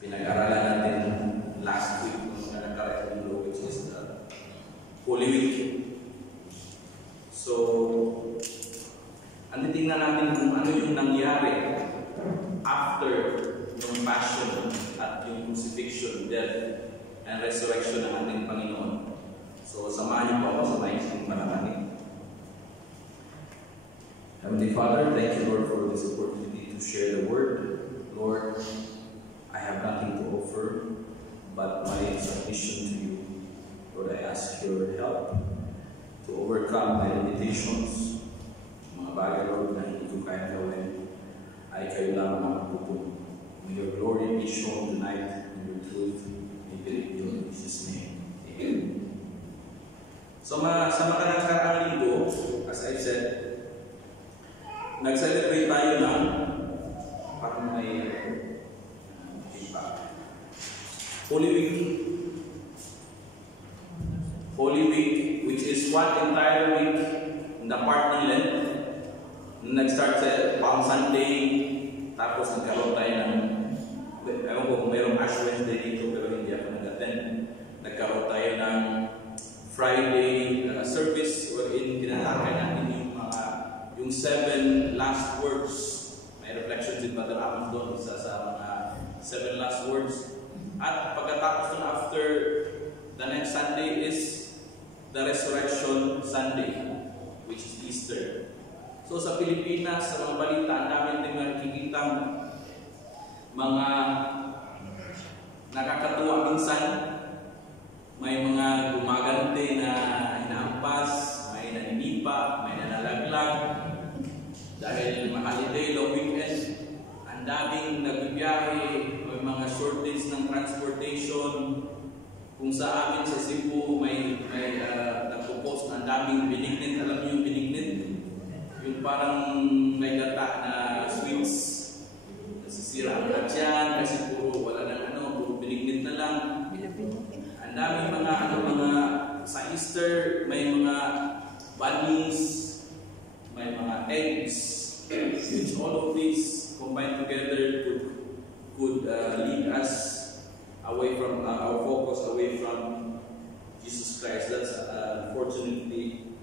pinag-aralan natin last week nung nagkaroon ng which is the Holy Week. So, tingnan natin kung ano yung nangyari after yung passion at yung crucifixion, death, and resurrection ng ating Panginoon. So, samahan niyo po ako sa maikling panalangin. Heavenly Father, thank you, Lord, for this opportunity to share the Word. Lord, I have nothing to offer but my submission to you. Lord, I ask your help to overcome my limitations. Mga bagay, Lord, na hindi ko kaya gawin, ay kayo lamang ang magpupunod. May your glory be shown tonight in your truth. We believe you in Jesus' name. Amen. So, sa mga nakaraang linggo, as I said, nag-celebrate tayo ng parang may Holy Week. Holy Week, which is one entire week in the part ng Lent. Nag-start sa Palm Sunday, tapos nagkaroon tayo ng, ewan ko kung mayroong Ash Wednesday dito, pero hindi ako nag-attend. Nagkaroon tayo ng Friday service wherein tinatakay natin yung 7 last words. May reflections din Brother Amos doon, isa sa mga 7 last words. At pagkatapos nun, after the next Sunday is the Resurrection Sunday, which is Easter. So sa Pilipinas, sa mga balita, ang dami din nakikita mga nakakatuwa minsan. May mga gumagante na inaampas, may naninipa, may nanalaglag. Dahil holiday, long weekend, ang daming nagbibiyahe, may mga shortage ng transportation. Kung sa amin sa Cebu, may nagpo-post na ang daming binignit. Alam niyo yung binignit? Yung parang may gata na sweets. Nasisira ang lahat yan kasi puro wala nang puro binignit na lang. Ang daming mga sa Easter, may mga bunnies, may mga eggs, which all of these combined together could lead us away from our focus, away from Jesus Christ. That's unfortunately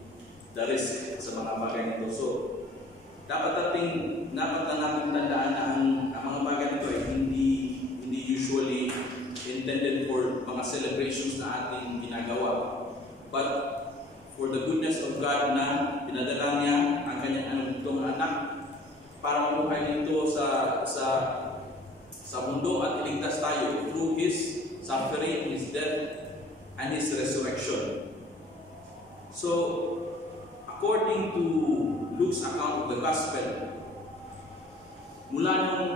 the risk sa mga bagay nito. So, dapat natin tandaan na ang mga bagay nito ay hindi usually intended for mga celebrations na ating ginagawa. But for the goodness of God na pinadala niya ang kanyang anumtong anak para mabuhay nito sa mundo at iligtas tayo through His suffering, His death, and His resurrection. So, according to Luke's account of the Gospel, mula nung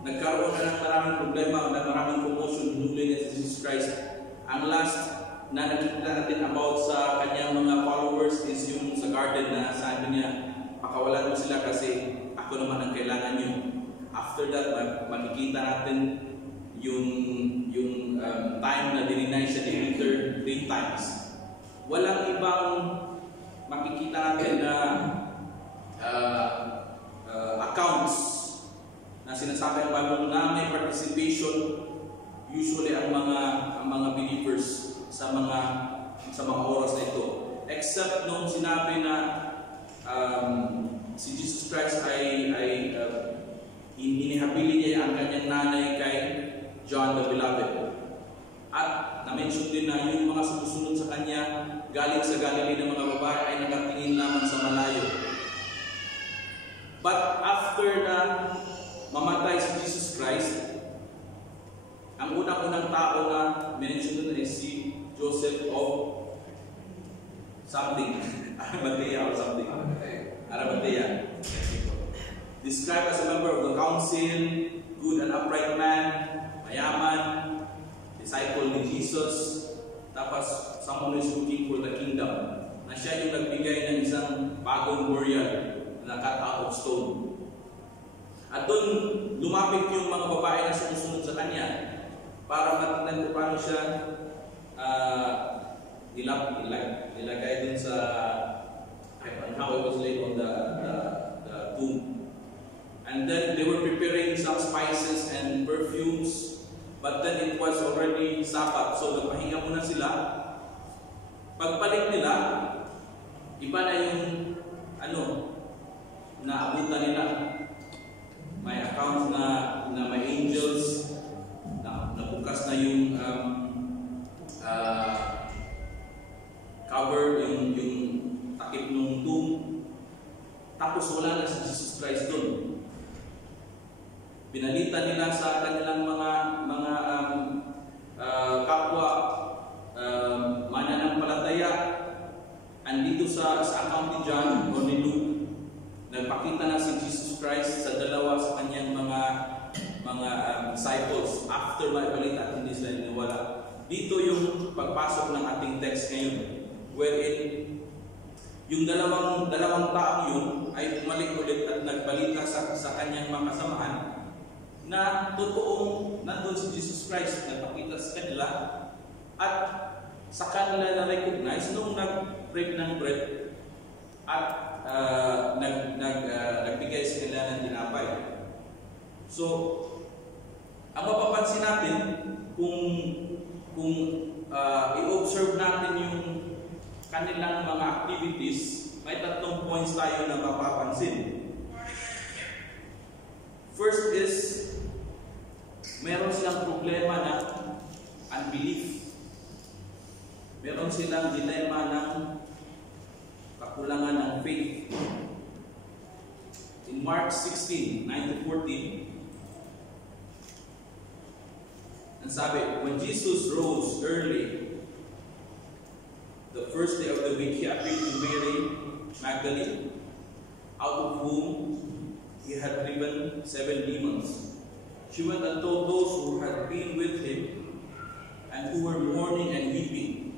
nagkaroon na ng maraming problema, ng maraming commotion, hinuli niya si Jesus Christ, ang last na nakikita natin about sa kanyang mga followers is yung sa garden na sabi niya, pakawalan mo sila kasi ako naman ang kailangan nyo. After that, makikita natin yung time na dininay siya ni Peter 3 times. Walang ibang makikita natin na accounts na sinasabi ang Bible na may participation usually ang mga believers sa mga oras na ito. Except nung sinabi na si Jesus Christ ay inihapili niya ang kanyang nanay kay John the Beloved. At na-mention din na yung mga sumusunod sa kanya galing sa Galilee ng mga babae ay nakatingin lamang sa malayo. But after na mamatay si Jesus Christ, ang unang-unang tao na mention doon ay si Joseph of something. Arimathea or something. Arimathea. Described as a member of the council, good and upright man, mayaman, disciple ni Jesus, tapos someone who is looking for the kingdom, na siya yung nagbigay ng isang bagong burial na cut out of stone. At doon lumapit yung mga babae na sumusunod sa kanya para matingnan kung paano siya nilagay din sa how it was laid on the tomb. And then they were preparing some spices and perfumes But then it was already Sabbath, so nagpahinga muna sila. Pagbalik nila, iba na yung naabutan nila. May accounts na may angels, nabukas na yung cover, yung takip ng tomb. Tapos wala na si Jesus Christ doon. Binalita nila sa kanilang mga kapwa mananampalataya. Andito sa account ni John o ni Luke, nagpakita na si Jesus Christ sa dalawa sa kanyang mga disciples after maibalita at hindi sila niniwala. Dito yung pagpasok ng ating text ngayon, wherein yung dalawang taong yun ay bumalik ulit at nagbalita sa kanyang mga kasamahan na totoong nandun si Jesus Christ, nagpakita sa kanila at sa kanila na-recognize nung nag-break ng bread at nagbigay sa kanila ng tinapay. So, ang mapapansin natin kung i-observe natin yung kanilang mga activities, may 3 points tayo na mapapansin. First is, meron silang problema na unbelief. Meron silang dilema ng kakulangan ng faith. In Mark 16, 9-14, ang sabi, when Jesus rose early, the first day of the week, he appeared to Mary Magdalene, out of whom he had driven 7 demons. She went and told those who had been with him and who were mourning and weeping.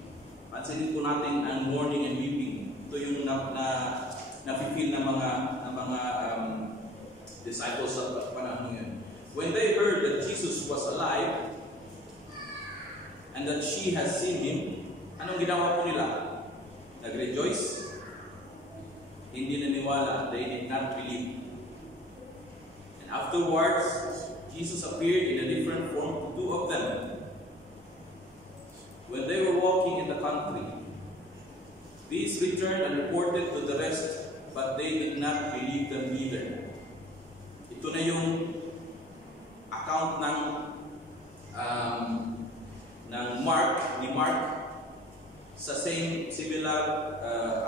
Pansinin po natin ang mourning and weeping. Ito yung na-feel ng mga disciples sa panahon ngayon. When they heard that Jesus was alive and that she has seen him, anong ginawa po nila? Nag-rejoice? Hindi naniwala. They did not believe. And afterwards, Jesus appeared in a different form to 2 of them. When they were walking in the country, these returned and reported to the rest, but they did not believe them either. Ito na yung account ng Mark, sa similar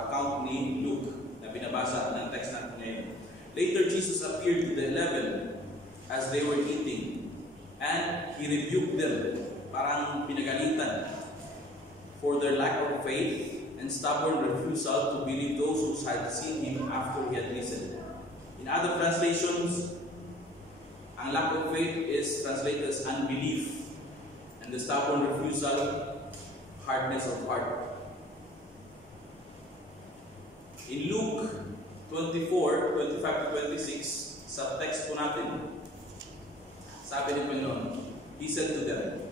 account ni Luke na binabasa ng text natin ngayon. Later, Jesus appeared to the 11 as they were eating, and he rebuked them, parang pinagalitan, for their lack of faith and stubborn refusal to believe those who had seen him after he had listened. In other translations, ang lack of faith is translated as unbelief, and the stubborn refusal, hardness of heart. In Luke 24:25-26, sa text po natin, sabi ni Panginoon, He said to them,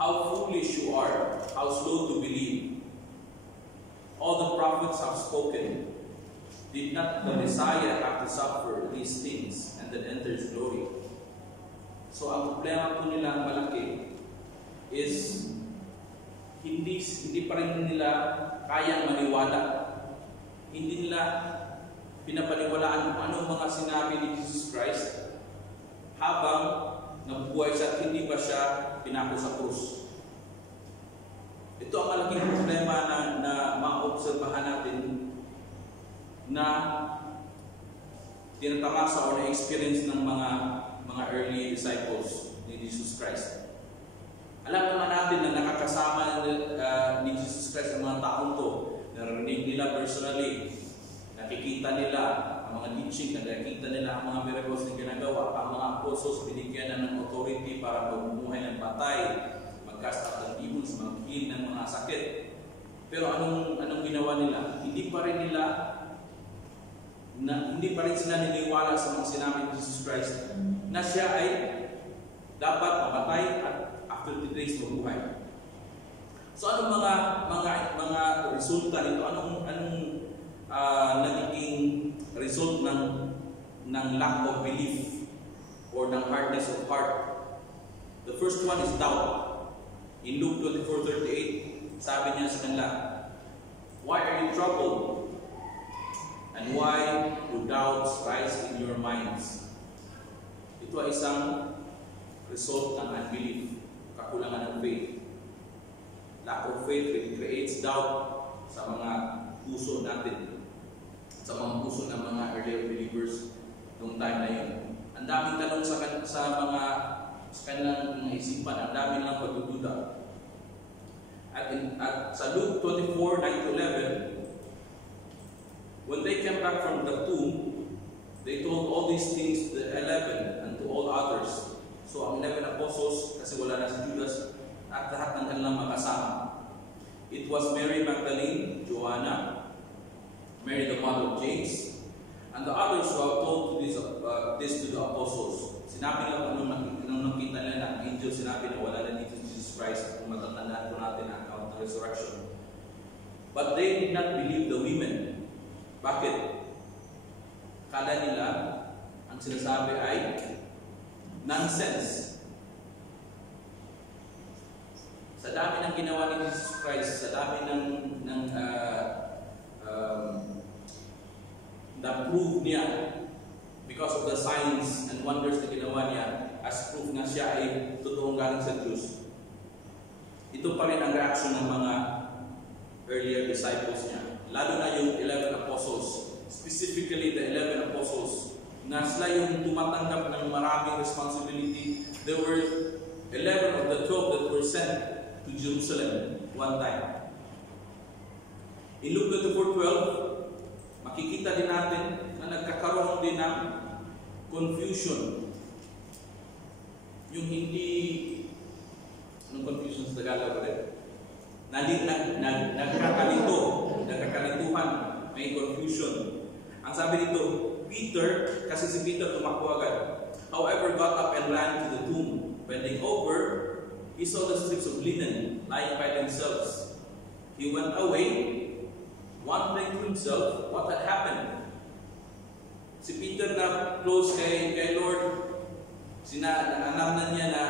"How foolish you are, how slow to believe. All the prophets have spoken. Did not the Messiah have to suffer these things and then enter His glory?" So ang problema po nila malaki is hindi pa rin nila kayang maniwala. Hindi nila pinapaniwalaan kung anong mga sinabi ni Jesus Christ habang nabubuhay siya at hindi pa siya pinako sa krus. Ito ang malaking problema na maobserbahan natin na tinatamasa o na-experience ng mga early disciples ni Jesus Christ. Alam naman natin na nakakasama ni Jesus Christ ang mga taong to. Narinig nila personally, nakikita nila ang mga teaching, nakikita nila ang mga miracles na ginagawa, ang mga apostles binigyan na ng authority para magbubuhay ng patay, mag-cast out ng demons, mag-heal ng mga sakit. Pero anong ginawa nila? Hindi pa rin sila niniwala sa mga sinabi ni Jesus Christ na siya ay dapat mamatay at after 3 days mabuhay. So anong mga resulta nito? Anong nagiging result ng lack of belief or ng hardness of heart? The first one is doubt. In Luke 24:38, sabi niya sa kanila, "Why are you troubled? And why do doubts rise in your minds?" Ito ay isang result ng unbelief, kakulangan ng faith. Lack of faith creates doubt sa mga puso natin, sa mga puso ng mga earlier believers noong time na yun. Ang daming tanong sa kanilang mga isipan, ang daming lang pagdududa. At sa Luke 24:9-11, when they came back from the tomb, they told all these things to the 11 and to all others. So ang 11 apostles, kasi wala na si Judas, at lahat ng kanilang makasama. It was Mary Magdalene, Joanna, Mary the mother of James, and the others who have told this to the apostles. Sinabi lang nung nakita nila ang angel, sinabi na wala na dito si Jesus Christ, kung matatandaan po natin ang account ng resurrection. But they did not believe the women. Bakit? Kala nila ang sinasabi ay nonsense. Sa dami ng ginawa ni Jesus Christ, sa dami ng na-prove niya because of the signs and wonders na ginawa niya as proof na siya ay totoong galing sa Diyos. Ito pa rin ang reaction ng mga earlier disciples niya. Lalo na yung 11 apostles, specifically the 11 apostles, na sila yung tumatanggap ng maraming responsibility. There were 11 of the 12 that were sent to Jerusalem one time. In Luke 24:12, makikita din natin na nagkakaroon din ng confusion. Yung hindi, anong confusion sa Tagalog ulit? Nagkakalituhan, may confusion. Ang sabi dito, Peter, kasi si Peter tumakbo agad, however, got up and ran to the tomb. Bending over, he saw the strips of linen lying by themselves. He went away, wondering to himself what had happened. Si Peter na close kay Lord, alam na niya na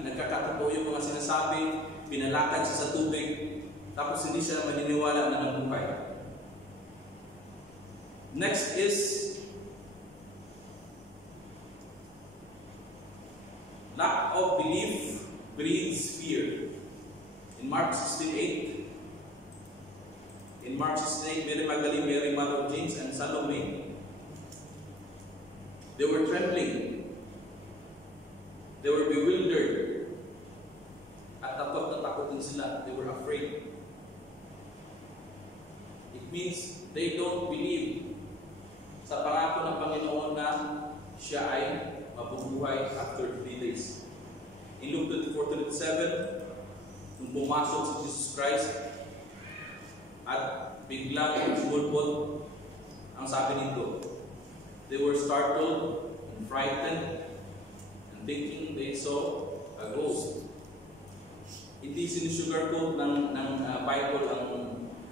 nagkakatotoo yung mga sinasabi, pinalakad siya sa tubig, tapos hindi siya maniniwala na nabuhay. Next is lack of belief breeds fear. In Mark 16:8, Mary Magdalene, Mary mother of James, and Salome, they were trembling. They were bewildered. At takot na takot din sila. They were afraid. It means they don't believe sa pangako ng Panginoon na siya ay mabubuhay after 3 days. In Luke 24:37, nung pumasok si Jesus Christ at biglang sumulpot, ang sabi nito, they were startled and frightened and thinking they saw a ghost. Hindi sinusugarcoat ng Bible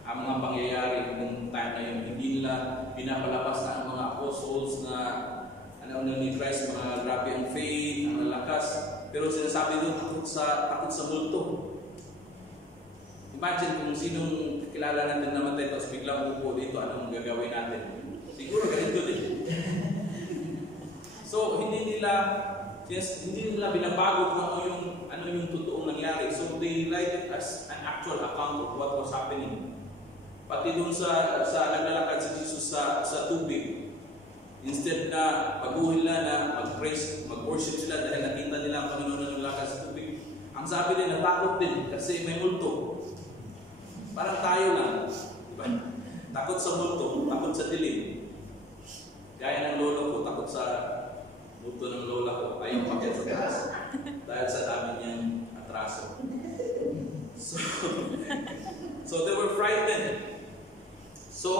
ang mga pangyayari ng time na yun. Hindi nila pinapalabas na ang mga apostles na ni Christ, mga grabe ang faith, ang lakas. Pero sinasabi doon, takot sa multo. Imagine kung sinong kilala natin namatay tapos biglang upo dito, anong gagawin natin? Siguro ganito din. So, hindi nila binabago kung ano yung totoong nangyari. So, they write it as an actual account of what was happening. Pati doon sa naglalakad si Jesus sa tubig, instead na paguhin na mag-praise, mag-worship sila dahil nakita nila ang Panginoon na naglalakad sa tubig, ang sabi din, natakot din kasi may multo. Parang tayo lang. Diba? Takot sa multo, takot sa dilim. Gaya ng lolo ko, takot sa multo ng lola ko, ayaw pakyat sa taas. Dahil sa dami niyang atraso. So they were frightened. So,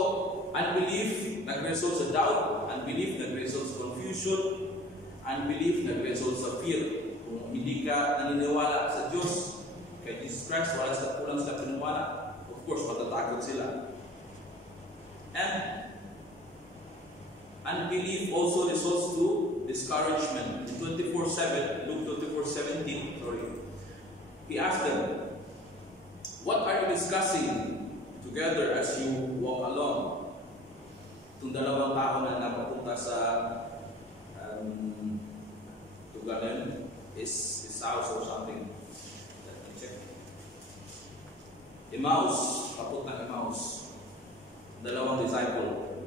unbelief nag-result sa doubt, unbelief nag-result sa confusion, unbelief nag-result sa fear. Kung hindi ka naniniwala sa Diyos, kay Jesus Christ, wala sa kulang sa pinawala, of course, matatakot sila. And unbelief also results to discouragement. In 24:7, Luke 24:17, he asked them, "What are you discussing together as you walk along?" Itong dalawang tao na napapunta sa Tugalan, his house or something. Let me check. Emmaus, papunta Emmaus. Dalawang disciple.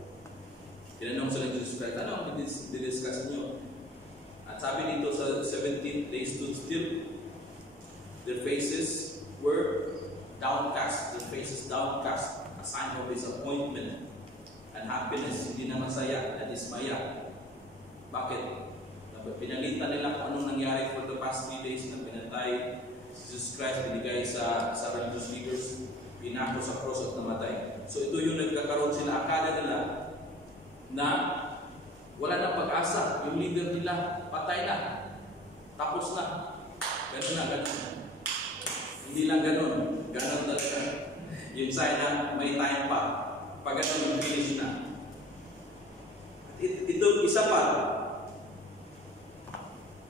Tinanong sila ni Jesus Christ, ano ang didiscuss nyo? At sabi dito sa 17, they stood still. Their faces were downcast. Their faces downcast. A sign of disappointment and happiness. Hindi na masaya, na dismaya. Bakit? Pinalitan nila kung anong nangyari for the past 3 days na pinatay Jesus Christ, binigay sa religious leaders, pinako sa cross at namatay. So ito yung nagkakaroon sila, akala nila na wala na pag-asa. Yung leader nila, patay na. Tapos na. Ganun na, ganun na. Hindi lang ganun. Ganun talaga. Yung sign na may time pa. Pag ganun, yung finish na. Ito, isa pa.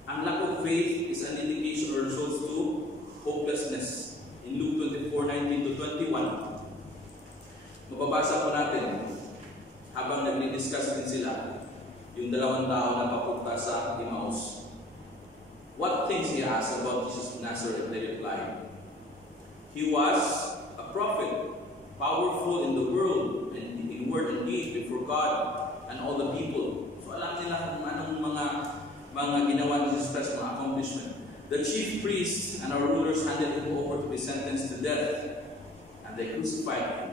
Ang lack of faith is an indication or results to hopelessness. In Luke 24:19-21, mababasa po natin habang nagdi-discuss din sila yung dalawang tao na papunta sa Emmaus. What things he asked about Jesus of Nazareth? They replied, "He was a prophet, powerful in the world and in word and deed before God and all the people." So alam nila kung anong mga ginawa ni Jesus Christ, mga accomplishment. The chief priests and our rulers handed him over to be sentenced to death, and they crucified him.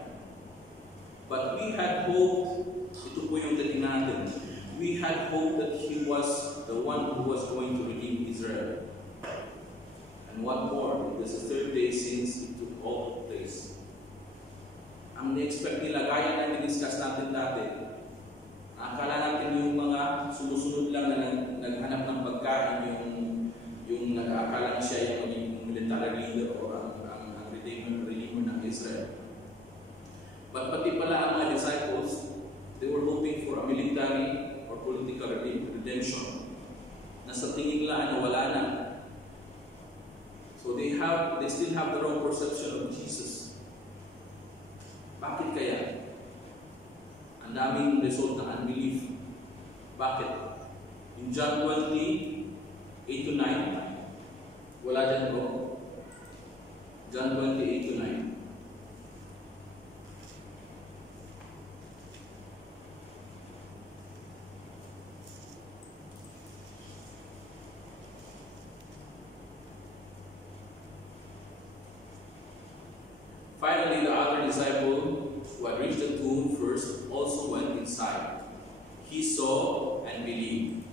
But we had hoped, ito po yung titingnan natin, we had hoped that he was the one who was going to redeem Israel. And what more, it was the 3rd day since it took all place. Ang na-expect nila, gaya na discuss natin dati, akala natin yung mga sumusunod lang na naghanap ng pagkain, yung nag-aakala na siya yung military leader o ang redeemer ng Israel. But pati pala ang mga disciples, they were hoping for a military or political redemption na sa tingin nila na wala na. So they still have the wrong perception of Jesus. Bakit kaya? Ang daming result ng unbelief. Bakit? In John 20:8-9, wala dyan bro. John 20:8-9. Finally, the other disciple who had reached the tomb first also went inside. He saw and believed.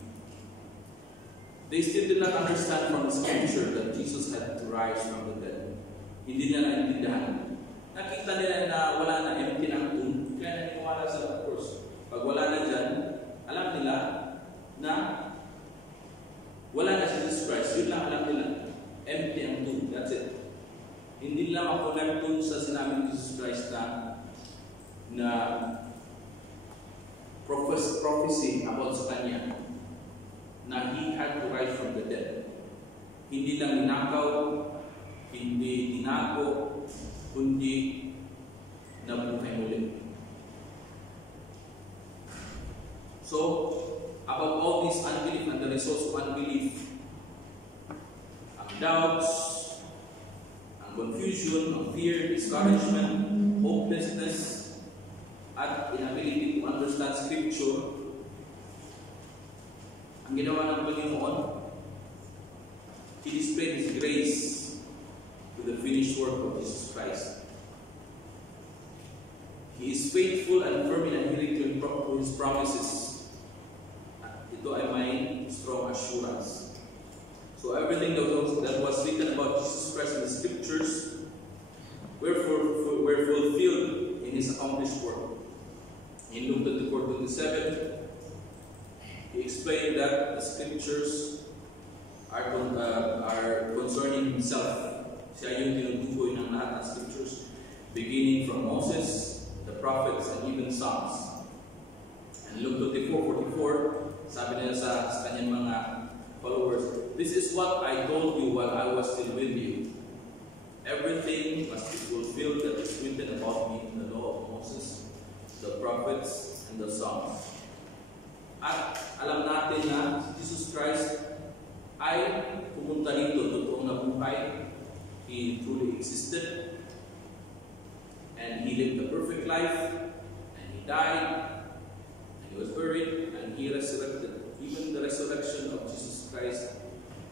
They still did not understand from the scripture that Jesus had to rise from the dead. Hindi nila naintindihan. Nakita nila na wala na, empty na ang tomb. Kaya naniniwala sila, of course. Pag wala na dyan, alam nila na wala na si Jesus Christ. Yun lang alam nila. Empty ang tomb. That's it. Hindi nila makonect dun sa sinabing Jesus Christ na prophecy about sa Kanya na He had to rise from the dead. Hindi lang ninakaw, hindi tinago, kundi nabuhay muli. So, about all this unbelief and the results of unbelief, ang doubts, ang confusion, ang fear, discouragement, hopelessness, at inability to understand Scripture, ang ginawa ng Panginoon, He displayed His grace to the finished work of Jesus Christ. He is faithful and firm in adhering to His promises. At ito ay may strong assurance. So everything that was written about Jesus Christ in the Scriptures were fulfilled in His accomplished work. In Luke 24:27, He explained that the Scriptures are concerning Himself. Siya yung tinutukoy ng lahat ng Scriptures, beginning from Moses, the prophets, and even Psalms. And Luke 24:44, sabi nila sa kanyang mga followers, this is what I told you while I was still with you. Everything must be fulfilled that is written about me in the law of Moses, the prophets, and the Psalms. At alam natin na si Jesus Christ ay pumunta dito, totoong nabuhay. He truly existed, and He lived a perfect life, and He died, and He was buried, and He resurrected. Even the resurrection of Jesus Christ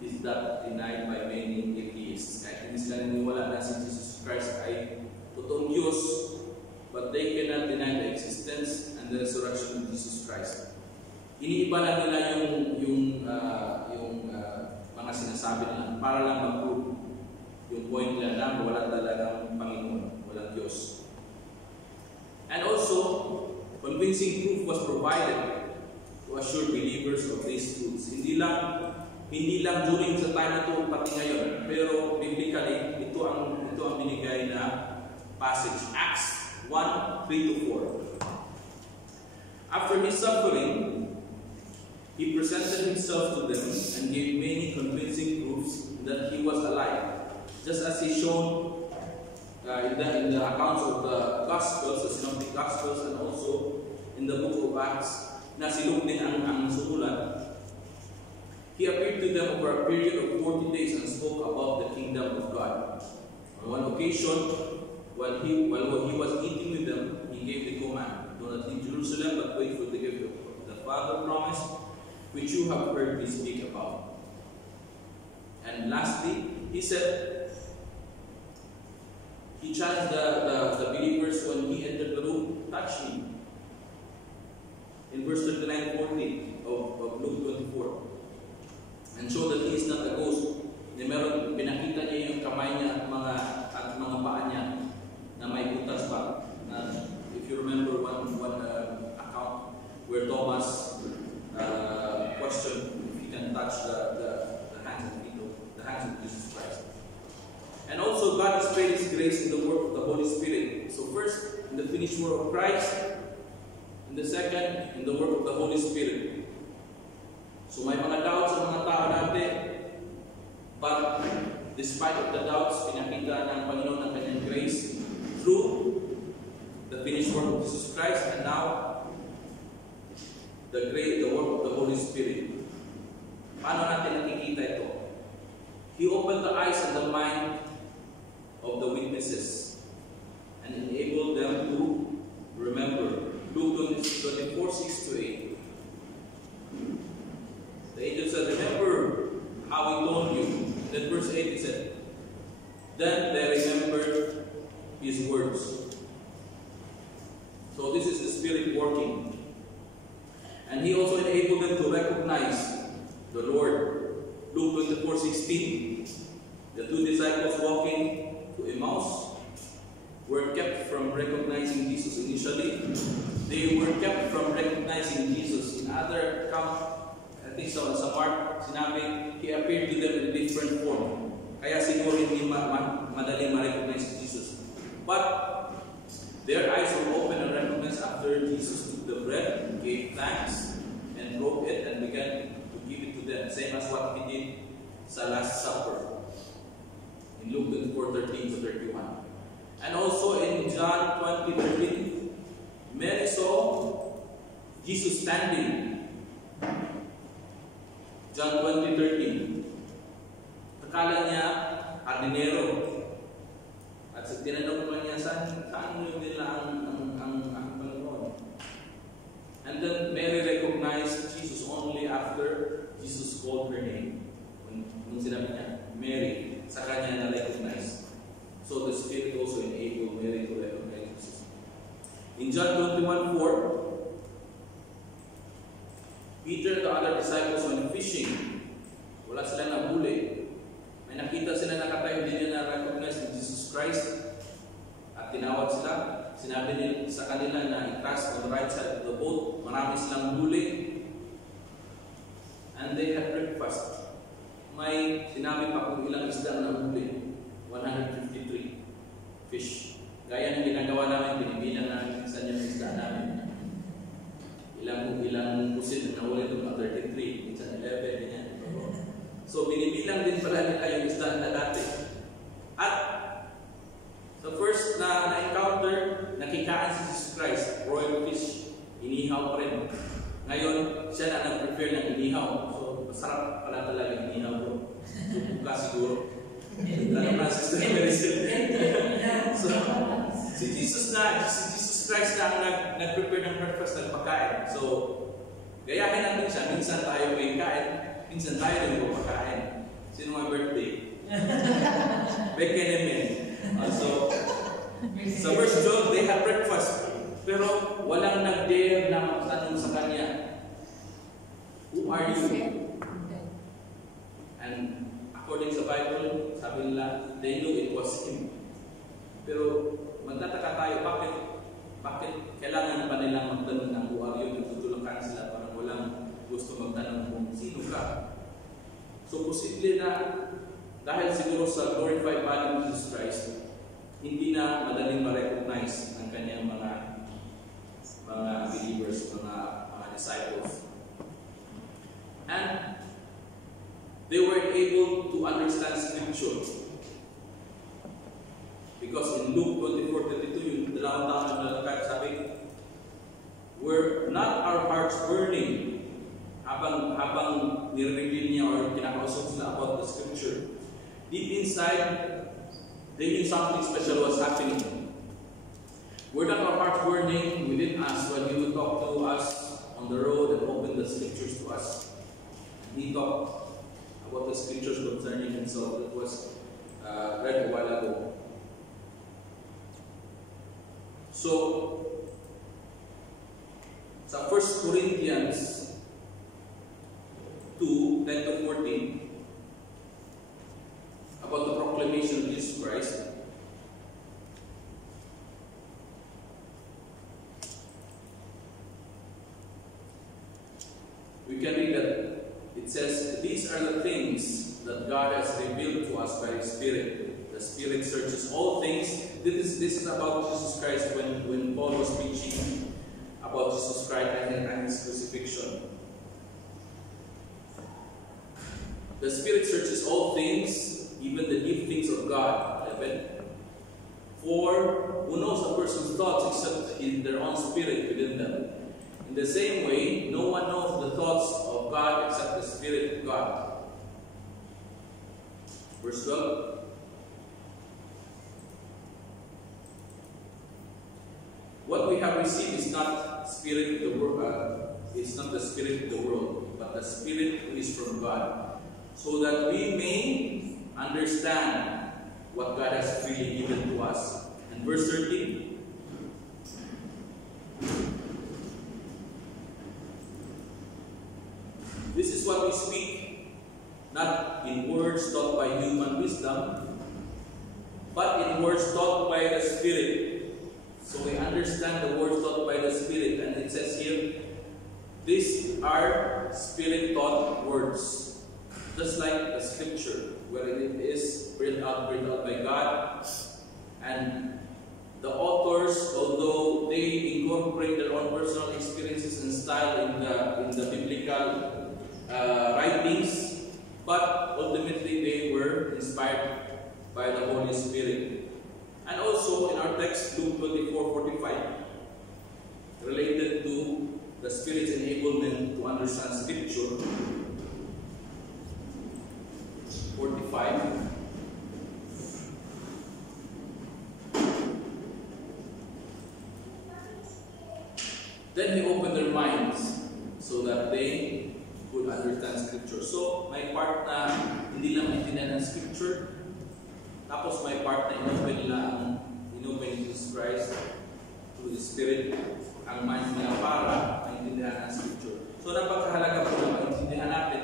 is not denied by many atheists. Kahit hindi sila naniwala na si Jesus Christ ay totoong Diyos, but they cannot deny the existence and the resurrection of Jesus Christ. Iniiba lang nila yung mga sinasabi nila para lang mag-prove yung point nila na wala talagang Panginoon, walang Diyos. And also, convincing proof was provided to assure believers of these truths. Hindi lang during sa time na ito, pati ngayon, pero biblically, ito ang binigay na passage. Acts 1:3-4. After His suffering, He presented Himself to them and gave many convincing proofs that He was alive, just as He shown in the accounts of the Gospels, the Synoptic Gospels, and also in the book of Acts, na si Luke din ang sumulat. He appeared to them over a period of 40 days and spoke about the kingdom of God. On one occasion, while he was eating with them, He gave the command, "Do not leave Jerusalem, but wait for the gift of the Father promised, which you have heard me speak about." And lastly, He said, He challenged the believers when He entered the room, "Touch me." In verse 39-40 of Luke 24. And show that He is not a ghost. Pinakita niya yung kamay niya at mga paa niya na may butas pa. If you remember one account where Thomas questioned if he can touch the hands of Jesus Christ. And also God displayed His grace in the work of the Holy Spirit. So first, in the finished work of Christ, and the second, in the work of the Holy Spirit. So may mga doubts sa mga tao natin, but despite of the doubts, pinakita ng Panginoon ang Kanyang grace through the finished work of Jesus Christ, and now the work of the Holy Spirit. Paano natin nakikita ito? He opened the eyes and the mind of the witnesses and enabled them to remember. Luke 24:6-8. The angel said, "Remember how He told you." Then verse 8 it said, "Then they remembered His words." So this is the Spirit working. And He also enabled them to recognize the Lord. Luke 24:16. The two disciples walking to Emmaus were kept from recognizing Jesus initially. They were kept from recognizing Jesus. In other account, I think sa Mark, sinabi, He appeared to them in a different form. Kaya siguro hindi madali ma-recognize Jesus. But their eyes were open and recognized after Jesus took the bread, gave thanks, and broke it and began to give it to them. Same as what He did sa Last Supper in Luke 24:13-31. And also in John 20:13, Mary saw Jesus standing. John 20:13. Akala niya hardinero. At sa tinanong naman niya, saan nila ang Panginoon? And then Mary recognized Jesus only after Jesus called her name. Nung sinabi niya, Mary, sa kanya na-recognize. So the Spirit also enabled Mary to recognize Jesus. In John 21:4, Peter and the other disciples went fishing. Wala sila nahuli. May nakita sila nakatayo, hindi nila na-recognize ni Jesus Christ. At tinawag sila. Sinabi nila sa kanila na i-trust on the right side of the boat. Marami silang huli. And they had breakfast. May sinabi pa kung ilang isda na huli. 153 fish. Gaya ng ginagawa namin, binibilang namin sa yung isda namin. Ilang pusin na ulit ng 33, minsan 11, ganyan. So, inihaw. So, masarap pala talaga inihaw ko. Buka siguro. Alam na, Sister Maricel. So, si Jesus Christ na ang nag-prepare ng breakfast, nagpakain. So, gayahin natin siya. Minsan tayo may kain, minsan tayo rin pagpakain. Sino may birthday? Bekenemen. So, sa verse 12, they had breakfast. Pero walang nag-dare na magtanong sa kanya, who are you? And according sa Bible, sabi nila, they knew it was him. Pero magtataka tayo, bakit kailangan pa nilang magtanong ng who are you? Nagtutulakan sila, parang walang gusto magtanong kung sino ka. So, posible na dahil siguro sa glorified body of Jesus Christ, hindi na madaling ma-recognize ang kanyang mga believers, mga disciples. And they were able to understand Scripture. Because in Luke 24:32, yung dalawang taon na nalakad, sabi, were not our hearts burning habang nire-reveal niya or kinakausap sila about the Scripture. Deep inside, they knew something special was happening. Were not our hearts burning within us when He would talk to us on the road and open the Scriptures to us? He talked about the Scriptures concerning Himself that was read a while ago. So, sa 1 Corinthians 2:10-14, about the proclamation of Jesus Christ, we can read that it says, these are the things that God has revealed to us by His Spirit. The Spirit searches all things. This is about Jesus Christ when Paul was preaching about Jesus Christ and His crucifixion. The Spirit searches all things, even the deep things of God. 11. For who knows a person's thoughts except their own spirit within them? In the same way, no one knows the thoughts of God except the Spirit of God. Verse 12. What we have received is not spirit of the world. It's not the spirit of the world, but the Spirit who is from God, so that we may understand what God has freely given to us. And verse 13. This is what we speak, not in words taught by human wisdom, but in words taught by the Spirit. So we understand the words taught by the Spirit. And it says here, these are Spirit-taught words. Just like the Scripture, where it is breathed out by God. And the authors, although they incorporate their own personal experiences and style in the biblical writings, but ultimately they were inspired by the Holy Spirit. And also in our text, Luke 24:45, related to the Spirit's enablement to understand Scripture. 45. Then He opened their minds so that they could understand Scripture. So, may part na hindi lang maintindihan ng Scripture, tapos may part na inopen Jesus Christ through the Spirit ang mind nila para maintindihan ng Scripture. So, napakahalaga po na maintindihan natin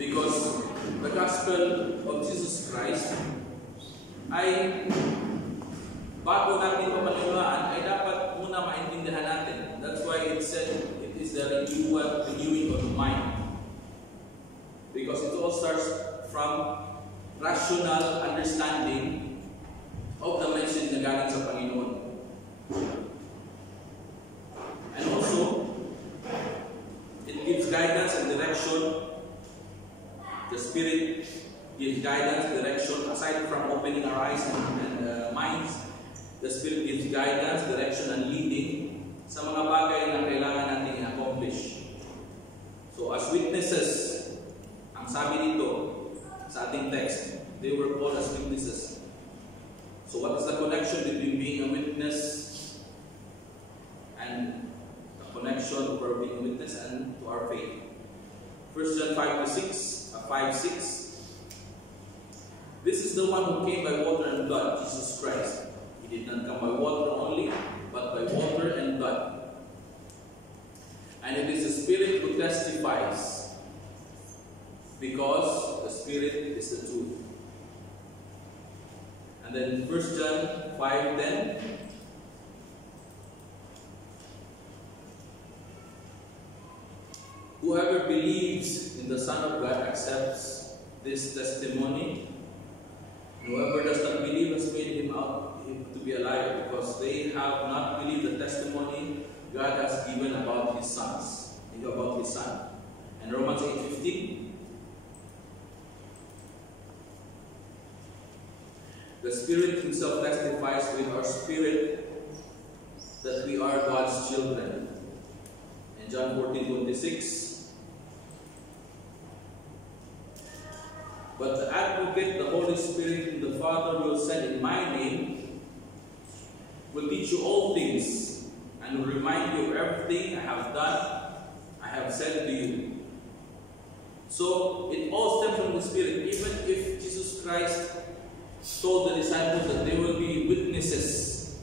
because the gospel of Jesus Christ ay bago natin mapaniwalaan ay dapat muna maintindihan natin. That's why it said it is the renewing of the mind. Because it all starts from rational understanding of the message na galing sa Panginoon. And also, it gives guidance and direction. The Spirit gives guidance, direction, aside from opening our eyes and minds. The Spirit gives guidance, direction, and leading sa mga bagay na kailangan natin i-accomplish. So So as witnesses, ang sabi dito sa ating text, they were called as witnesses. So what is the connection between being a witness and the connection for being a witness and to our faith? 1 John 5:6. This is the one who came by water and blood, Jesus Christ. He did not come by water only, but by water and blood. And it is the Spirit who testifies, because the Spirit is the truth. And then 1 John 5:10. Whoever believes in the Son of God accepts this testimony. Whoever does not believe has made him out to be a liar, because they have not believed the testimony God has given about His Son. And Romans 8:15. The Spirit Himself testifies with our spirit that we are God's children. And John 14:26. But the Advocate, the Holy Spirit, whom the Father will send in my name, will teach you all things, and will remind you of everything I have said to you. So it all stems from the Spirit. Even if Jesus Christ told the disciples that they will be witnesses,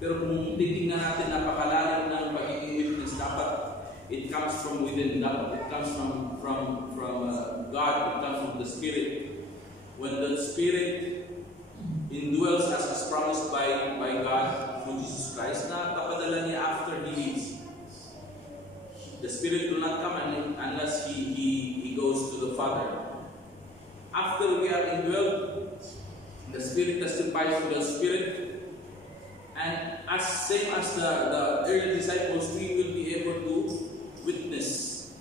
pero kung titingnan natin napakalalim ng pagiging witness, dapat it comes from within. It comes from God. It comes from the Spirit. When the Spirit indwells us as promised by God through Jesus Christ, na kapadala niya after He leaves. The Spirit will not come unless He goes to the Father. After we are indwelled, the Spirit testifies to the Spirit, and as same as the early disciples, we will be able to witness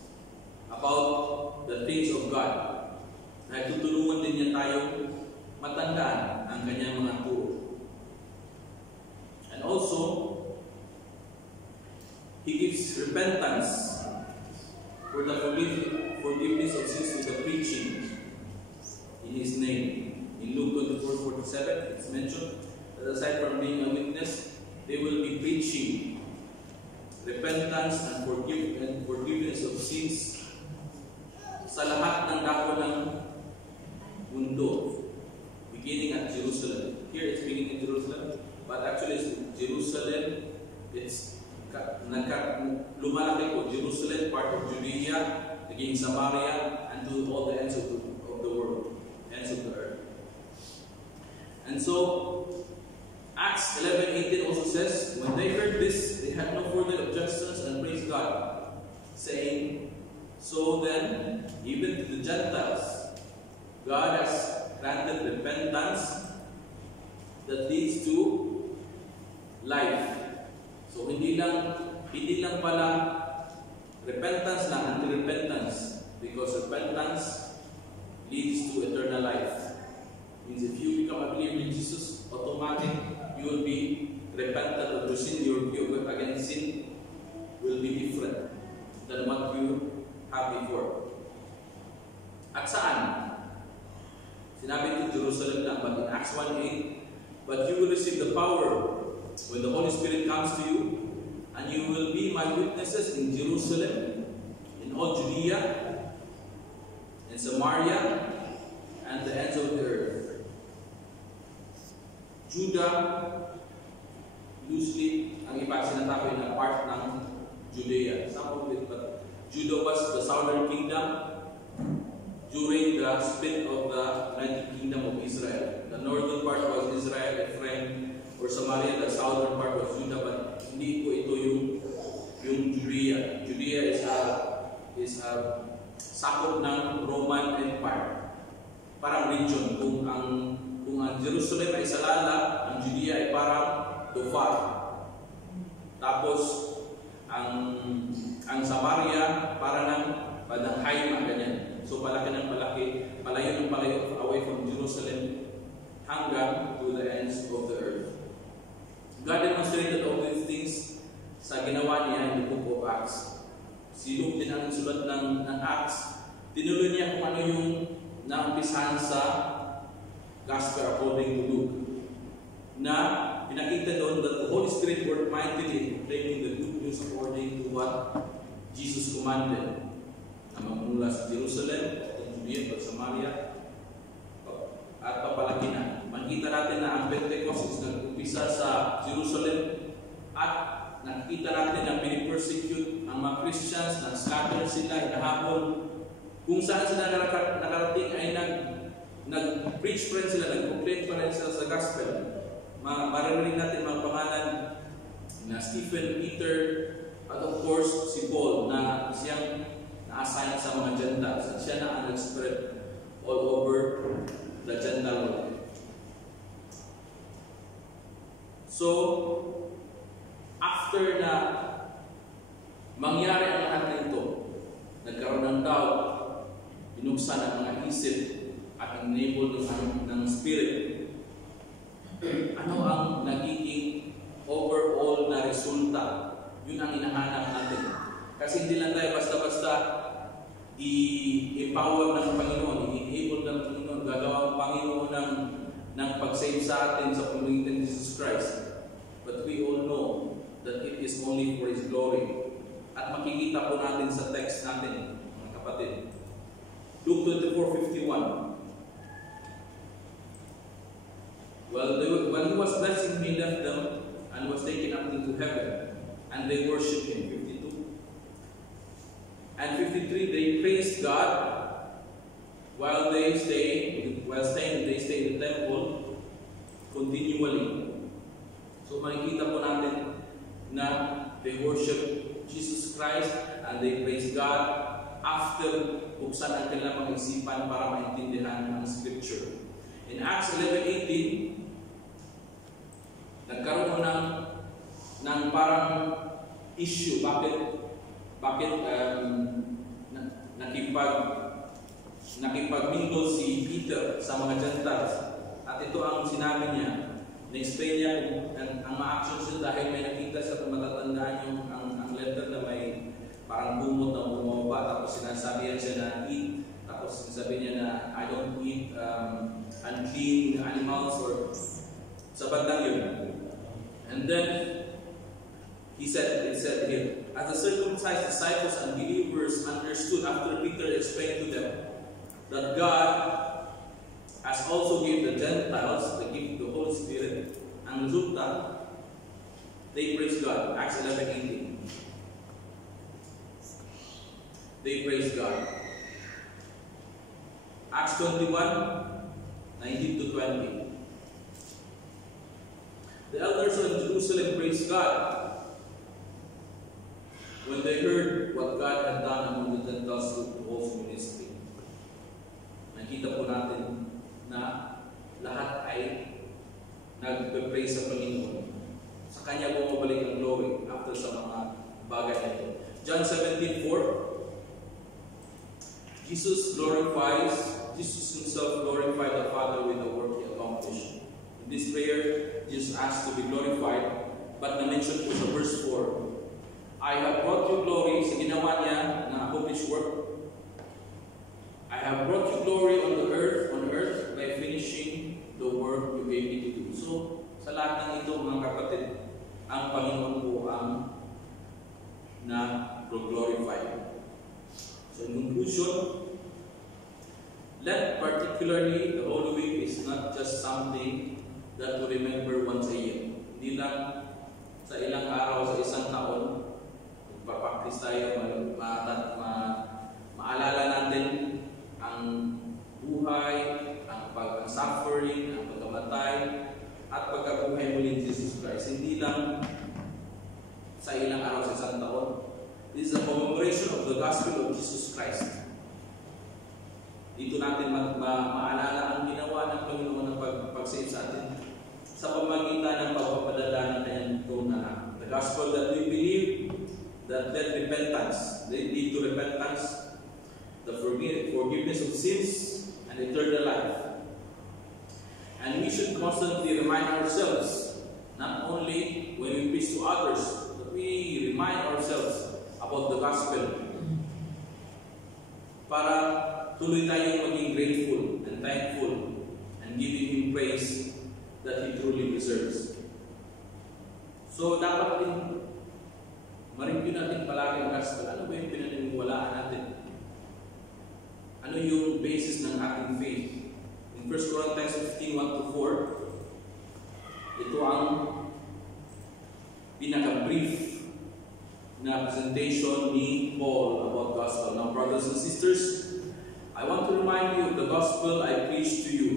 about the things of God. Dahil tutulungan din niya tayong matandaan ang kanyang mga turo. And also, He gives repentance for the forgiveness of sins with the preaching in His name. In Luke 24:47, it's mentioned that aside from being a witness, they will be preaching repentance and forgiveness of sins sa lahat ng dako ng mundo, beginning at Jerusalem. Here it's beginning in Jerusalem, but actually it's Jerusalem. It's lumalaki po. Jerusalem, part of Judea, naging Samaria, and to all the ends of the world, ends of the earth. And so, Acts 11:18 also says, when they heard this, they had no further objections and praised God, saying, so then, even to the Gentiles, God has granted repentance that leads to life. So hindi lang pala repentance lang, anti-repentance, because repentance leads to eternal life. Means if you become a believer in Jesus, automatic you will be repentant of your sin. Your view against sin will be different than what you have before. At saan? Sinabi ito Jerusalem lang, but in Acts 1:8, but you will receive the power when the Holy Spirit comes to you, and you will be my witnesses in Jerusalem, in all Judea, in Samaria, and the ends of the earth. Judah, loosely, ang iba sinatabi na part ng Judea. Some of it, but Judah was the southern kingdom during the split of the 90th kingdom of Israel. The northern part was Israel, Ephraim, or Samaria. The southern part was Judah, but hindi po ito yung Judea. Judea is a sakop ng Roman Empire. Parang region. Kung ang Jerusalem ay Salala, ang Judea ay parang Dofar. Tapos ang Samaria para ng Haima, ganyan. So palaki ng palaki, palayo ng palayo away from Jerusalem hanggang to the ends of the earth. God demonstrated all these things sa ginawa niya in the book of Acts. si Luke din ang sulat ng Acts, tinuloy niya kung ano yung naumpisahan sa Gospel according to Luke, na pinakita doon that the Holy Spirit worked mightily in proclaiming the good news according to what Jesus commanded, na magmula sa Jerusalem, Judea, Samaria, at papalaki na. Makita natin na ang Pentecost nag-umpisa sa Jerusalem, at nakita natin na pinipersecute ang mga Christians, nag-scatter sila, inahabol. Kung saan sila nakarating ay nag-preach pa rin sila, nag-proclaim pa rin sila sa gospel. Maririnig natin mga pangalan na Stephen, Peter, at of course si Paul, na siyang na-assign sa mga Gentiles, at siya na ang nag-spread all over the Gentile world. So, after na mangyari ang lahat nito, nagkaroon ng doubt, binuksan ang mga isip, at enable ng Spirit, ano ang nagiging overall na resulta? Yun ang hinahanap natin. Kasi hindi lang tayo basta-basta i-empower ng Panginoon, i-enable ng Panginoon, gagawa ng Panginoon ng pag-save sa atin sa pamamagitan ni Jesus Christ. But we all know that it is only for His glory. At makikita po natin sa text natin, mga kapatid. Luke 24:51. Well, when He was blessing, He left them and was taken up into heaven, and they worshipped Him. 52. And 53, they praised God while they stay in the temple continually. So makikita po natin na they worship Jesus Christ and they praise God after buksan ang kanilang mga isipan para maintindihan ang Scripture. In Acts 11:18, nagkaroon ng parang issue. Bakit nakipag-mingle si Peter sa mga Gentiles? At ito ang sinabi niya. Na-explain niya ang mga actions niya dahil may nakita sa matatandaan yung ang letter na may parang bumot na bumaba, tapos sinasabihan siya na eat, tapos sinasabi niya na I don't eat unclean animals, or sa bandang yun. And then it said here, as the circumcised disciples and believers understood after Peter explained to them that God has also given the Gentiles the gift of the Holy Spirit, ang resulta, they praise God. Acts 11:18. They praise God. Acts 21:19-20. The elders of Jerusalem praised God when they heard what God had done among the Gentiles through Paul's ministry. Nakita po natin na lahat ay nagpe-praise sa Panginoon. Sa Kanya bumabalik ang glory after sa mga bagay na ito. John 17:4, Jesus Himself glorified the Father with the work He accomplished. In this prayer, Jesus asked to be glorified, but na-mention po sa verse 4, I have brought you glory, sa ginawa niya na accomplished work. I have brought you glory on earth by finishing the work you gave me to do. So, sa lahat ng ito, mga kapatid, ang Panginoon po ang na-glorify. So, in conclusion, Lent, particularly the Holy Week, is not just something that we remember once a year. Hindi lang sa ilang araw, sa isang taon, magpapaktis tayo, maalala natin ang buhay, ang suffering, ang pagkamatay, at pagkabuhay muli ni Jesus Christ. Hindi lang sa ilang araw, sa isang taon. This is a commemoration of the gospel of Jesus Christ. Dito natin maalala ang ginawa ng Panginoon ng pag-save sa atin sa pamagitan ng pagpapadala ng kanyang throne na lang. The gospel that we believe, that led repentance, they lead to repentance, the forgiveness of sins, and eternal life. And we should constantly remind ourselves, not only when we preach to others, but we remind ourselves about the gospel para tuloy tayong maging grateful and thankful and giving Him praise that He truly deserves. So, dapat din ma-review natin palagi ang gospel. Ano ba yung pinaniniwalaan natin? Ano yung basis ng ating faith? In 1 Corinthians 15:1-4, ito ang pinaka-brief na presentation ni Paul about gospel. Now, brothers and sisters, I want to remind you of the gospel I preached to you,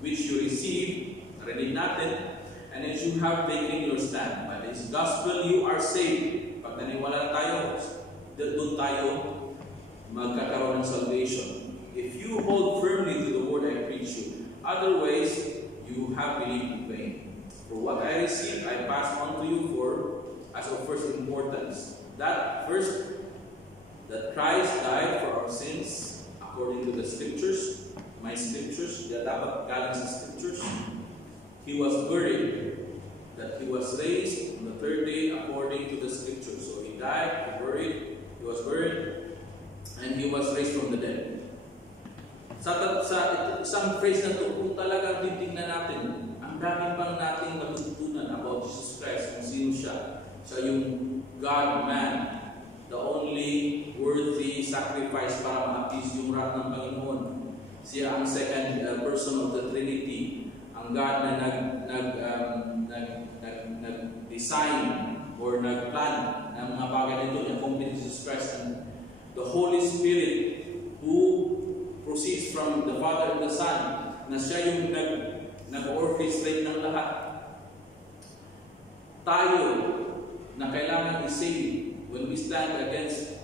which you received, narinig natin, and as you have taken your stand. By this gospel, you are saved. Pag naniwala tayo, doon tayo magkakaroon ng salvation. If you hold firmly to the word I preach you, otherwise, you have believed in vain. For what I received, I pass on to you as of first importance. That first, that Christ died for our sins according to the scriptures, my scriptures, dapat galing sa scriptures. He was buried, that He was raised on the third day according to the scriptures. So He died, He was buried, and He was raised from the dead. Sa isang phrase na ito, kung talagang titignan natin, ang dami pang nating matutunan about Jesus Christ, kung sino siya. Siya yung God-man, the only worthy sacrifice para ma-appease yung wrath ng Panginoon. Siya ang second person of the Trinity, ang God na nag-design or nag-plan ng mga bagay nito na complete Jesus Christ, and the Holy Spirit who proceeds from the Father and the Son, na siya yung nag-orchestrate ng lahat. Tayo na kailangan i-save when we stand against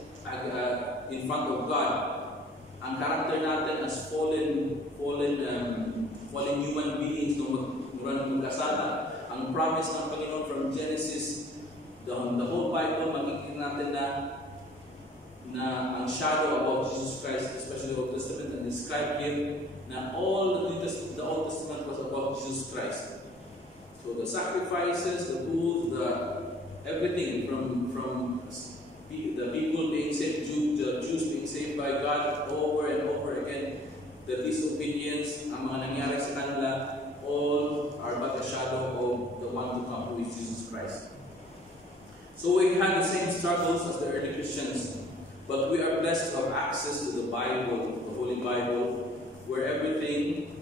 in front of God, ang character natin as fallen human beings na magkasala, ang promise ng Panginoon from Genesis, the whole Bible, makikita natin na ang shadow about Jesus Christ, especially the Old Testament, and described here na all the Old Testament was about Jesus Christ. So the sacrifices, the bulls, everything from the people being saved, the Jews being saved by God over and over again, the disobedience, ang mga nangyari sa kanila, all are but a shadow of the one to come, who is Jesus Christ. So we had the same struggles as the early Christians, but we are blessed to have access to the Bible, the Holy Bible, where everything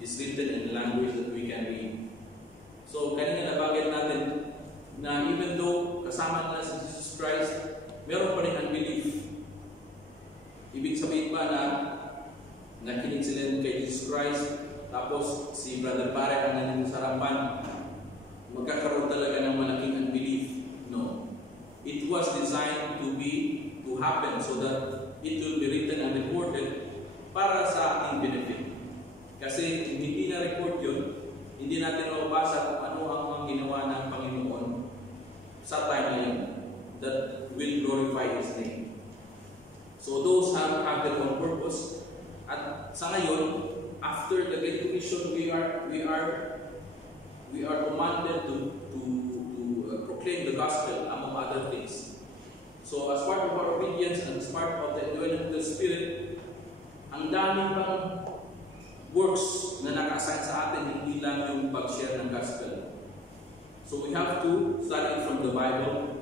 is written in a language that we can read. So kanina nabanggit natin na even though kasama na si Jesus Christ, meron pa rin unbelief. Ibig sabihin ba na nakinig sila kay Jesus Christ, tapos si Brother Pare ang nangyayang sa harapan, magkakaroon talaga ng malaking unbelief? No. It was designed to happen so that it will be written and recorded para sa ating benefit. Kasi hindi na-record yun, hindi natin mabasa kung ano ang ginawa ng Panginoon sa time na yun that will glorify His name. So those have their own purpose. At sa ngayon, after the Great Commission, we are commanded to proclaim the gospel among other things. So as part of our obedience and as part of the indwelling of the Spirit, ang daming pang works na naka-assign sa atin, hindi lang yung pag-share ng gospel. So we have to study from the Bible,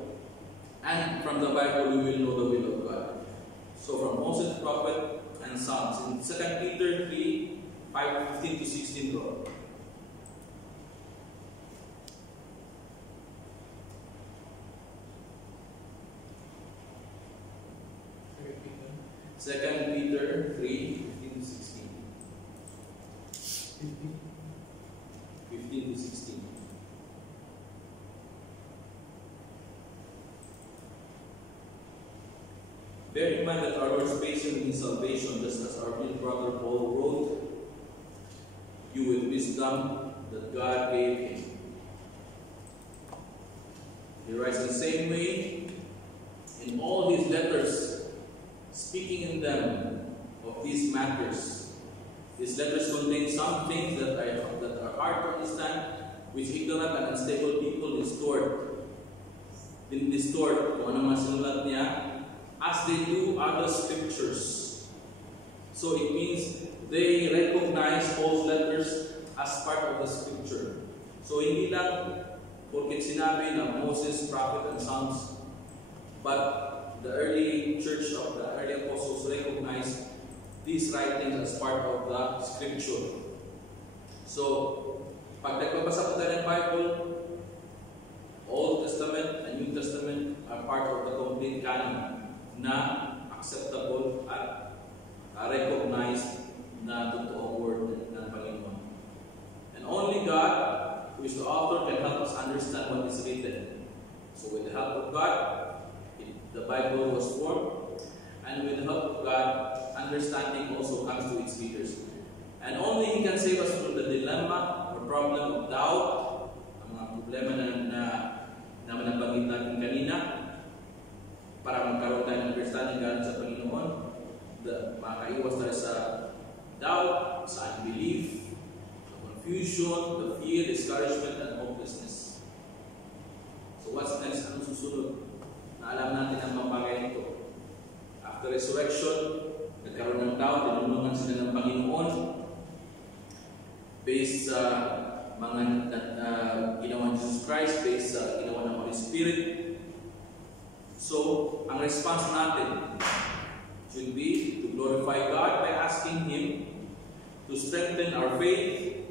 and from the Bible we will know the will of God. So from Moses, prophet, and Psalms. In 2 Peter 3:15-16, bro. 2 Peter 3:15-16. 15-16. Bear in mind that our Lord's patient in His salvation, just as our dear brother Paul wrote you with wisdom that God gave him. He writes the same way in all his letters, speaking in them of these matters. These letters contain some things that are hard to understand, which ignorant and unstable people distort kung ano mga sinulat niya, as they do other scriptures. So it means they recognize false letters as part of the scripture. So hindi lang porket sinabi na Moses, prophet, and Psalms, but the early church of the early apostles recognized these writings as part of the scripture. So, pag nagbabasa po tayo ng Bible, Old Testament and New Testament are part of the complete canon na acceptable at recognized na totoong word ng Panginoon. And only God, who is the author, can help us understand what is written. So with the help of God, the Bible was formed, and with the help of God, understanding also comes to its readers. And only He can save us from the dilemma or problem of doubt, ang mga problema na nabanggit natin kanina, para magkaroon tayo ng understanding galing sa Panginoon, makaiwas tayo sa doubt, sa unbelief, the confusion, the fear, discouragement, and hopelessness. So what's next? Anong susunod? Na alam natin ang mga bagay nito. After resurrection, nagkaroon ng doubt, tinulungan sila ng Panginoon based sa mga ginawa ng Jesus Christ, based sa ginawa ng Holy Spirit. So, ang response natin should be to glorify God by asking Him to strengthen our faith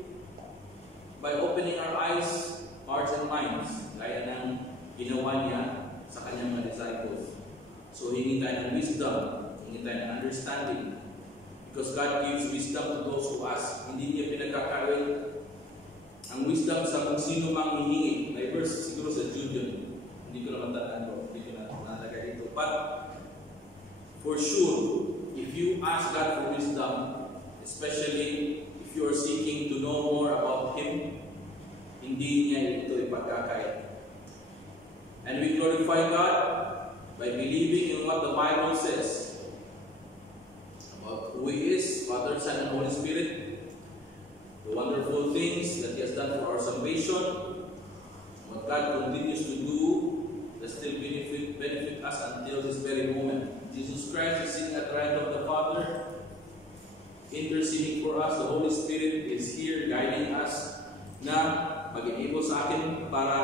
by opening our eyes, hearts, and minds, gaya ng ginawa niya sa kanyang mga disciples. So, hingi tayo ng wisdom, hingi tayo ng understanding, because God gives wisdom to those who ask. Hindi niya pinagkakawin ang wisdom sa kung sino mang hihingi. May verse siguro sa Jude, hindi ko naman tatando, hindi ko na nalagay dito. But, for sure, if you ask God for wisdom, especially if you are seeking to know more about Him, hindi niya ito ipagkakaya. And we glorify God by believing in what the Bible says about who He is, Father, Son, and Holy Spirit, the wonderful things that He has done for our salvation, what God continues to do that still benefit us until this very moment. Jesus Christ is sitting at the right of the Father, interceding for us. The Holy Spirit is here guiding us na mag-enable sa akin para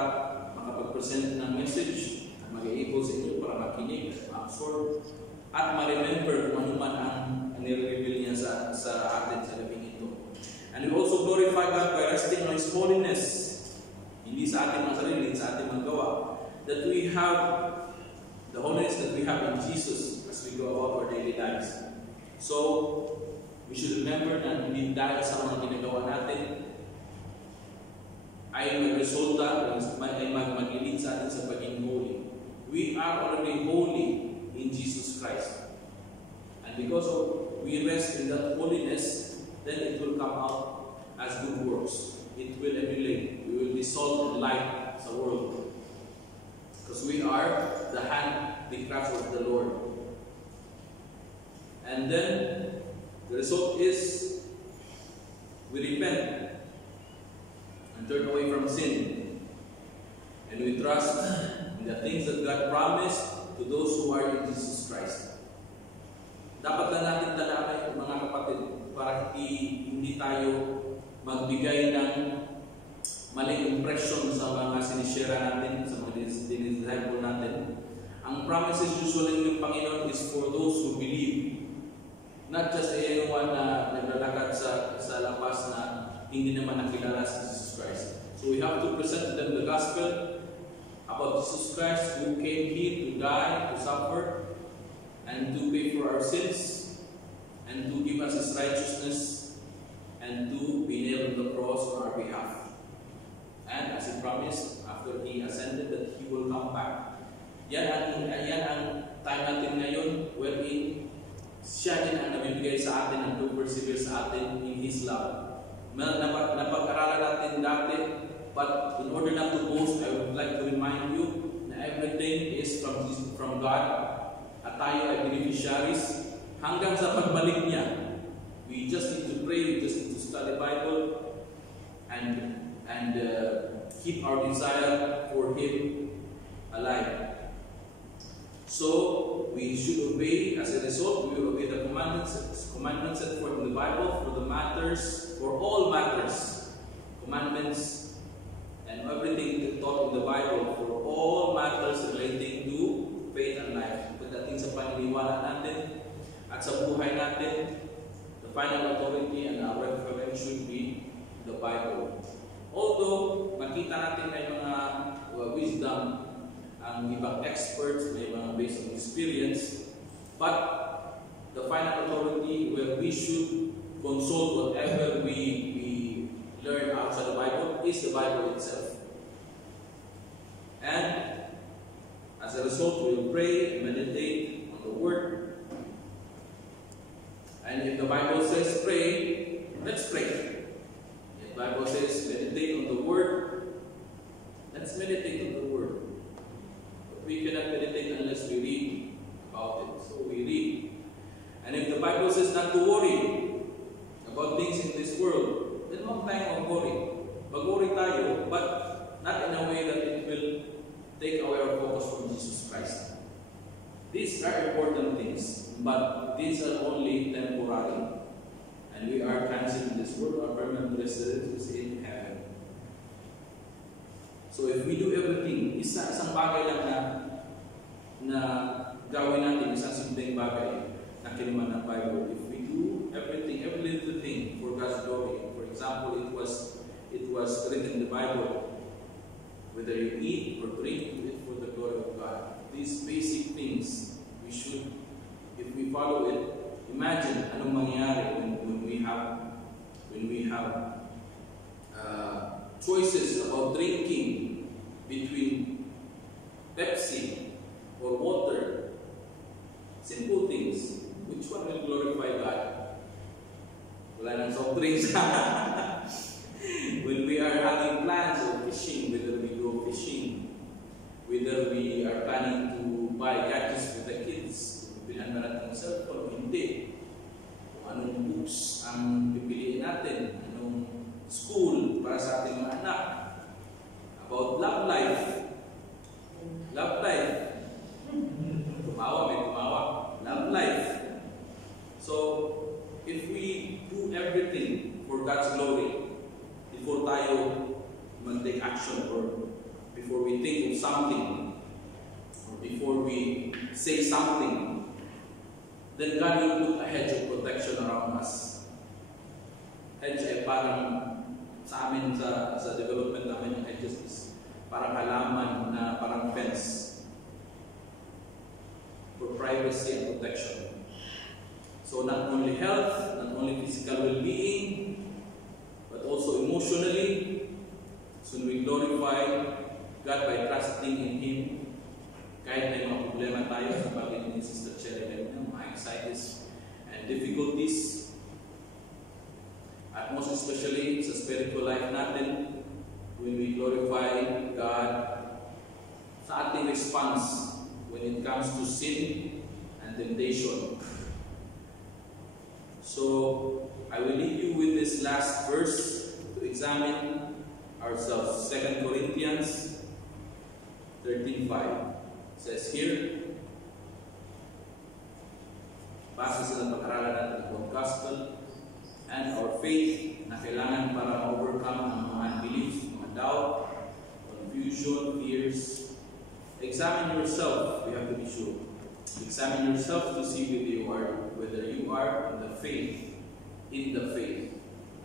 makapag-present ng message, at mag-enable sa inyo para makinig, absorb, at ma-remember kung ano man ang nire-reveal niya sa atin sa labing ito. And we also glorify God by resting on His holiness. Hindi sa ating mga sarili, hindi sa ating mga gawa. That we have the holiness that we have in Jesus as we go about our daily lives. So, we should remember na hindi dahil sa mga ginagawa natin ay magresulta, ay mag-lead sa atin sa pagiging holy. We are already holy in Jesus Christ. And because we rest in that holiness, then it will come out as good works. It will emulate. We will be salt and light sa world. Because we are the handicrafts of the Lord. And then, the result is, we repent and turn away from sin. And we trust in the things that God promised to those who are in Jesus Christ. Dapat na natin tandaan, mga kapatid, para hindi tayo magbigay ng maling impression sa mga sinishare natin, sa mga dinidisciple natin. Ang promises usually ng Panginoon is for those who believe. Not just anyone na naglalakad sa labas na hindi naman nakilala si Jesus Christ. So we have to present them the gospel about Jesus Christ who came here to die, to suffer, and to pay for our sins, and to give us His righteousness, and to be nailed on the cross on our behalf. And as He promised, after He ascended, that He will come back. Yan ang time natin ngayon, wherein siya din ang nabibigay sa atin, ang to persevere sa atin in His love. Napag-aralan natin dati, but in order not to boast, I would like to remind you na everything is from God, at tayo ay beneficiaries hanggang sa pagbalik niya. We just need to pray, we just need to study the Bible, and keep our desire for Him alive. So, we should obey. As a result, we will obey the commandments set forth in the Bible for all matters, commandments and everything taught in the Bible for all matters relating to faith and life. Pagdating sa paniniwala natin at sa buhay natin, the final authority and our reference should be the Bible. Although makita natin may mga wisdom ang ibang experts, may mga based on experience, but the final authority where we should consult whatever we learn outside the Bible is the Bible itself. And as a result, we will pray and meditate on the Word. And if the Bible says pray, let's pray. If the Bible says meditate on the Word, let's meditate on the Word. But we cannot meditate unless we read about it. So we read. And if the Bible says not to worry about things in this world, then huwag tayong mag-worry. Mag-worry tayo, but not in a way that it will take away our focus from Jesus Christ. These are important things, but these are only temporary. And we are transient in this world, our permanent residence is in heaven. So if we do everything, isang bagay lang na gawin natin, isang simpleng bagay na kinuman ng Bible. If we do everything, every little thing for God's glory. For example, it was written in the Bible, whether you eat or drink, do it for the glory of God. These basic things, we should, if we follow it, imagine anong mangyayari when we have choices about drinking between Pepsi or water. Simple things. Which one will glorify God? Wala nang soft drinks. When we are having plans of fishing, whether we go fishing, whether we are planning to buy gadgets for the kids, bilhan ba natin ng cellphone o hindi, kung anong books ang pipiliin natin, anong school para sa ating mga anak, about love life. Love life. May tumawa. Love life. So, if we do everything for God's glory, before tayo mag-take action or before we think of something or before we say something, then God will put a hedge of protection around us. Hedge ay parang sa amin, sa development namin yung hedges is parang halaman na parang fence for privacy and protection. So not only health, not only physical well-being, but also emotionally. So we glorify God by trusting in Him. Kahit may mga problema tayo sa bagay ni Sister Cherry, mga anxieties and difficulties, at most especially sa spiritual life natin, when we glorify God sa ating response when it comes to sin and temptation. So, I will leave you with this last verse to examine ourselves. 2 Corinthians 13:5 says here, base sa pag-aralan natin ng gospel and our faith na kailangan para ma-overcome ang mga unbelief, mga doubt, confusion, fears. Examine yourself, we have to be sure. Examine yourself to see whether you are in the faith,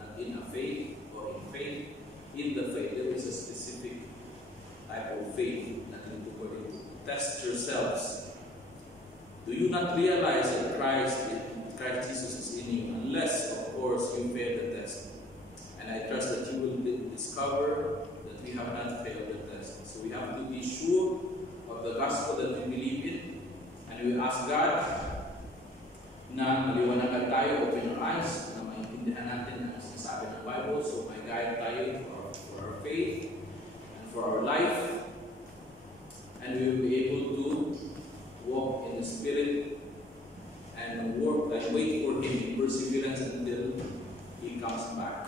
not in a faith or in faith, in the faith. There is a specific type of faith that you need to test yourselves. Do you not realize that Christ Jesus is in you, unless, of course, you fail the test? And I trust that you will discover that we have not failed the test. So we have to be sure of the gospel that we believe in, and we ask God na maliwanagan tayo, open our eyes, na maintindihan natin ang sinasabi ng Bible, so may guide tayo for our faith and for our life, and we will be able to walk in the Spirit and work and wait for Him in perseverance until He comes back.